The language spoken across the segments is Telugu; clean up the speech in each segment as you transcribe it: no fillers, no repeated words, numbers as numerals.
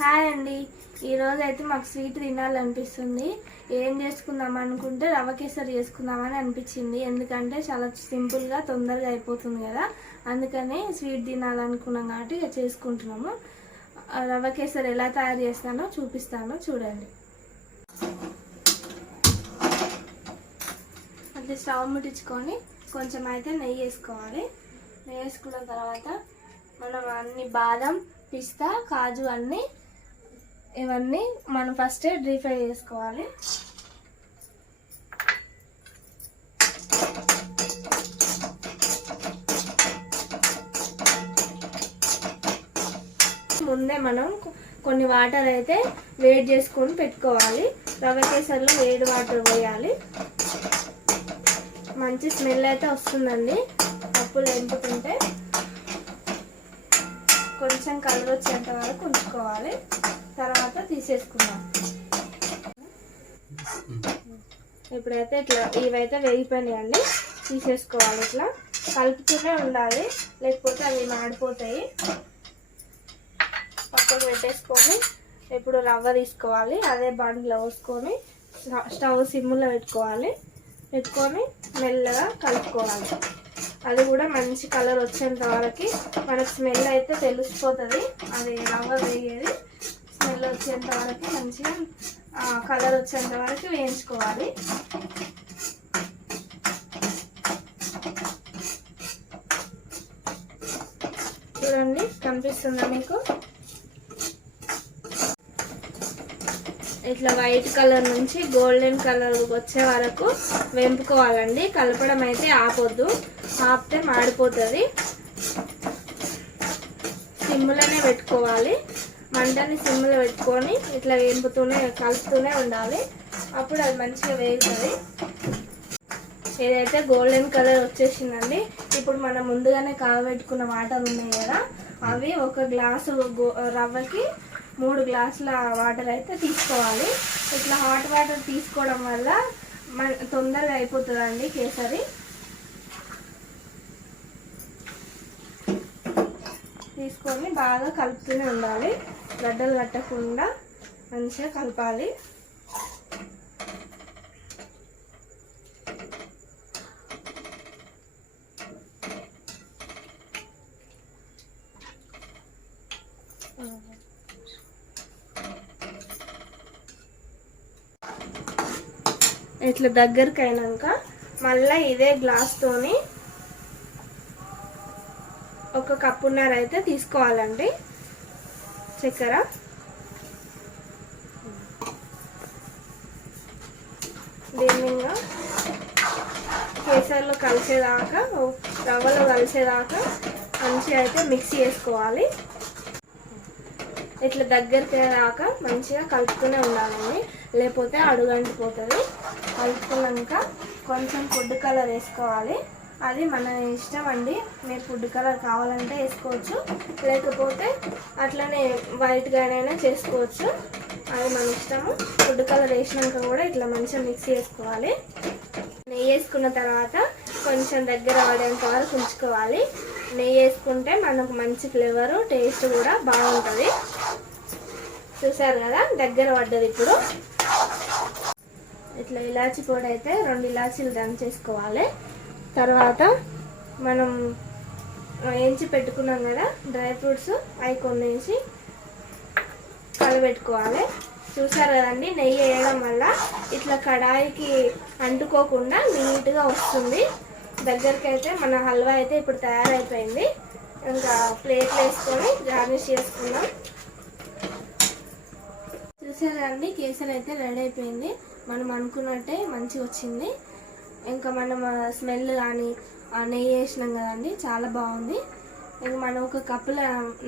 హాయ్ అండి. ఈరోజు అయితే మాకు స్వీట్ తినాలనిపిస్తుంది. ఏం చేసుకుందాం అనుకుంటే రవ్వ కేసరి చేసుకుందామని అనిపించింది. ఎందుకంటే చాలా సింపుల్గా తొందరగా అయిపోతుంది కదా, అందుకని స్వీట్ తినాలనుకున్నాం కాబట్టి ఇక చేసుకుంటున్నాము. రవ్వ కేసరి ఎలా తయారు చేస్తానో చూపిస్తాను, చూడండి. అది స్టవ్ ముట్టించుకొని కొంచెం అయితే నెయ్యి వేసుకోవాలి. నెయ్యి వేసుకున్న తర్వాత మనం అన్ని బాదం, పిస్తా, కాజు ఇవన్నీ మనం ఫస్ట్ డ్రీ ఫ్రై చేసుకోవాలి. ముందే మనం కొన్ని వాటర్ అయితే వేడి చేసుకొని పెట్టుకోవాలి. రవ్వ కేసరిలో వేడి వాటర్ పోయాలి. మంచి స్మెల్ అయితే వస్తుందండి పప్పులు ఎంపుతుంటే. కొంచెం కలర్ వచ్చేంత వరకు ఉంచుకోవాలి, తర్వాత తీసేసుకుందాం. ఇప్పుడైతే ఇట్లా ఇవైతే వేగిపోయినాయండి, తీసేసుకోవాలి. ఇట్లా కలుపుతూనే ఉండాలి, లేకపోతే అవి మాడిపోతాయి. పక్కకు పెట్టేసుకొని ఇప్పుడు రవ్వ తీసుకోవాలి. అదే బండిలో పోసుకొని స్టవ్ సిమ్లో పెట్టుకొని మెల్లగా కలుపుకోవాలి. అది కూడా మంచి కలర్ వచ్చేంత వరకు మనకు స్మెల్ అయితే తెలిసిపోతుంది. అది రవ్వ వేగేది స్మెల్ వచ్చేంత వరకు మంచిగా కలర్ వచ్చేంత వరకు వేయించుకోవాలి. చూడండి, కనిపిస్తుందా మీకు? ఇట్లా వైట్ కలర్ నుంచి గోల్డెన్ కలర్ వచ్చే వరకు వేంపుకోవాలండి. కలపడం అయితే ఆపొద్దు, ఆపితే మాడిపోతుంది. సిమ్లోనే పెట్టుకోవాలి. మంటని సిమ్లో పెట్టుకొని ఇట్లా కలుపుతూనే ఉండాలి. అప్పుడు అది మంచిగా వేగుతుంది. ఏదైతే గోల్డెన్ కలర్ వచ్చేసిందండి. ఇప్పుడు మనం ముందుగానే కాగబెట్టుకున్న వాటర్ ఉన్నాయి కదా, అవి ఒక గ్లాసు రవ్వకి 3 గ్లాసుల వాటర్ అయితే తీసుకోవాలి. ఇట్లా హాట్ వాటర్ తీసుకోవడం వల్ల తొందరగా అయిపోతుందండి కేసరి. తీసుకొని బాగా కలుపుతూనే ఉండాలి, గడ్డలు కట్టకుండా మంచిగా కలపాలి. ఇట్లా దగ్గరికి అయినాక మళ్ళీ ఇదే గ్లాస్తోని 1 కప్పున్నర అయితే తీసుకోవాలండి చక్కెర. దీన్ని కేసరిలో కలిసేదాకా, రవ్వలో కలిసేదాకా మంచిగా అయితే మిక్స్ చేసుకోవాలి. ఇట్లా దగ్గరికి దాకా మంచిగా కలుపుతూనే ఉండాలండి, లేకపోతే అడుగంటిపోతుంది. కలుపుకున్నాక కొంచెం ఫుడ్ కలర్ వేసుకోవాలి. అది మన ఇష్టం అండి, మీరు ఫుడ్ కలర్ కావాలంటే వేసుకోవచ్చు, లేకపోతే అట్లనే వైట్గానైనా చేసుకోవచ్చు, అది మన ఇష్టము. ఫుడ్ కలర్ వేసినాక కూడా ఇట్లా మంచిగా మిక్స్ చేసుకోవాలి. నెయ్యి వేసుకున్న తర్వాత కొంచెం దగ్గర పడేంత వరకు ఉంచుకోవాలి. నెయ్యి వేసుకుంటే మనకు మంచి ఫ్లేవరు, టేస్ట్ కూడా బాగుంటుంది. చూసారు కదా, దగ్గర పడ్డది. ఇప్పుడు ఇట్లా ఇలాచీ పొడి అయితే 2 ఇలాచీలు దంచేసుకోవాలి. తర్వాత మనం వేయించి పెట్టుకున్నాం కదా డ్రై ఫ్రూట్స్, అవి కొన్ని వేసి కలబెట్టుకోవాలి. చూసారు కదండి, నెయ్యి వేయడం వల్ల ఇట్లా కడాయికి అంటుకోకుండా నీట్గా వస్తుంది. దగ్గరికి అయితే మన హల్వా అయితే ఇప్పుడు తయారైపోయింది. ఇంకా ప్లేట్లు వేసుకొని గార్నిష్ చేసుకుందాం. చూసారు కదండి, కేసరి అయితే రెడీ అయిపోయింది. మనం అనుకున్నట్టే మంచిగా వచ్చింది. ఇంకా మనం స్మెల్ కానీ నెయ్యి వేసినాం కదండి, చాలా బాగుంది. ఇంకా మనం 1 కప్పుల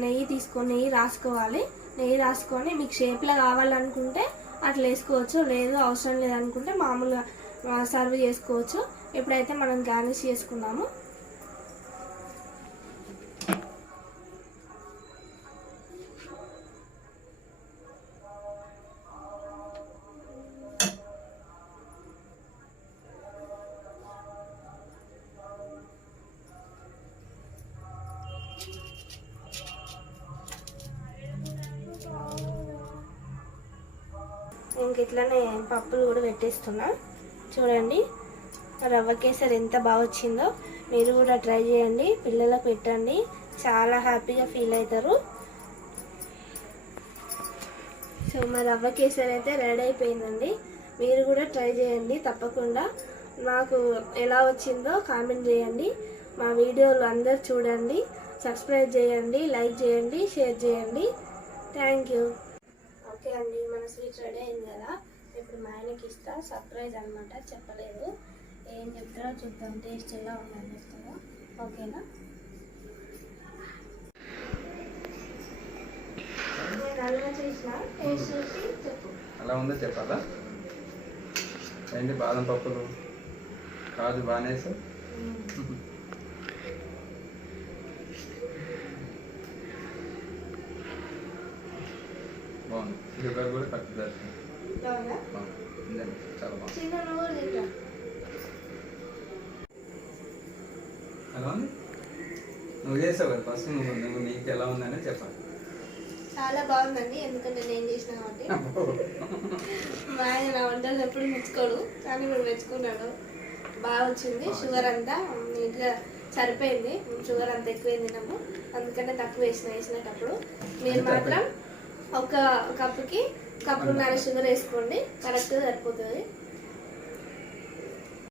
నెయ్యి రాసుకోవాలి. నెయ్యి రాసుకొని మీకు షేప్లో కావాలనుకుంటే అట్లా వేసుకోవచ్చు, లేదు అవసరం లేదనుకుంటే మామూలుగా సర్వ్ చేసుకోవచ్చు. ఇప్పుడైతే మనం గార్నిష్ చేసుకుందాము. ఇంక ఇట్లానే పప్పులు కూడా పెట్టేస్తున్నా. చూడండి రవ్వ కేసరి ఎంత బాగా వచ్చిందో. మీరు కూడా ట్రై చేయండి, పిల్లలకు పెట్టండి, చాలా హ్యాపీగా ఫీల్ అవుతారు. సో మా రవ్వ కేసరి అయితే రెడీ అయిపోయిందండి. మీరు కూడా ట్రై చేయండి తప్పకుండా. నాకు ఎలా వచ్చిందో కామెంట్ చేయండి. మా వీడియోలు అందరు చూడండి, సబ్స్క్రైబ్ చేయండి, లైక్ చేయండి, షేర్ చేయండి. Thank you. ఓకే అండి, మన స్వీట్ రెడీ అయింది కదా. ఇప్పుడు మా ఆయనకి ఇస్తా. సర్ప్రైజ్ అనమాట, చెప్పలేదు. ఏం చెప్తారో చూద్దాం. టేస్ట్ ఎలా ఉందని చెప్తారో. ఓకేనా? నేను అలా చేసిన టేస్ట్ చూసి చెప్పు. అలా ఉందో చెప్పాలా? ఏంటి బాదం పప్పులు కాదు బానేసు. బాగుంది. షుగర్ కూడా కరెక్ట్ దర్శనం. చాలా బాగుంది. ఎలా ఉంది? నువ్వు చేసావు కదా ఫస్ట్. నువ్వు నీకు ఎలా ఉందని చెప్పాలి. చాలా బాగుందండి, ఎందుకంటే నేను చేసిన కాబట్టి. మా ఆయన నా వంటలు ఎప్పుడు మెచ్చుకోడు, కానీ ఇప్పుడు మెచ్చుకున్నాడు. బాగా వచ్చింది. షుగర్ అంతా నీట్గా సరిపోయింది. షుగర్ అంత ఎక్కువ తిన్నాము, అందుకనే తక్కువ వేసినప్పుడు. మీరు మాత్రం ఒక కప్పుకి కప్పున్నర షుగర్ వేసుకోండి, కరెక్ట్గా సరిపోతుంది.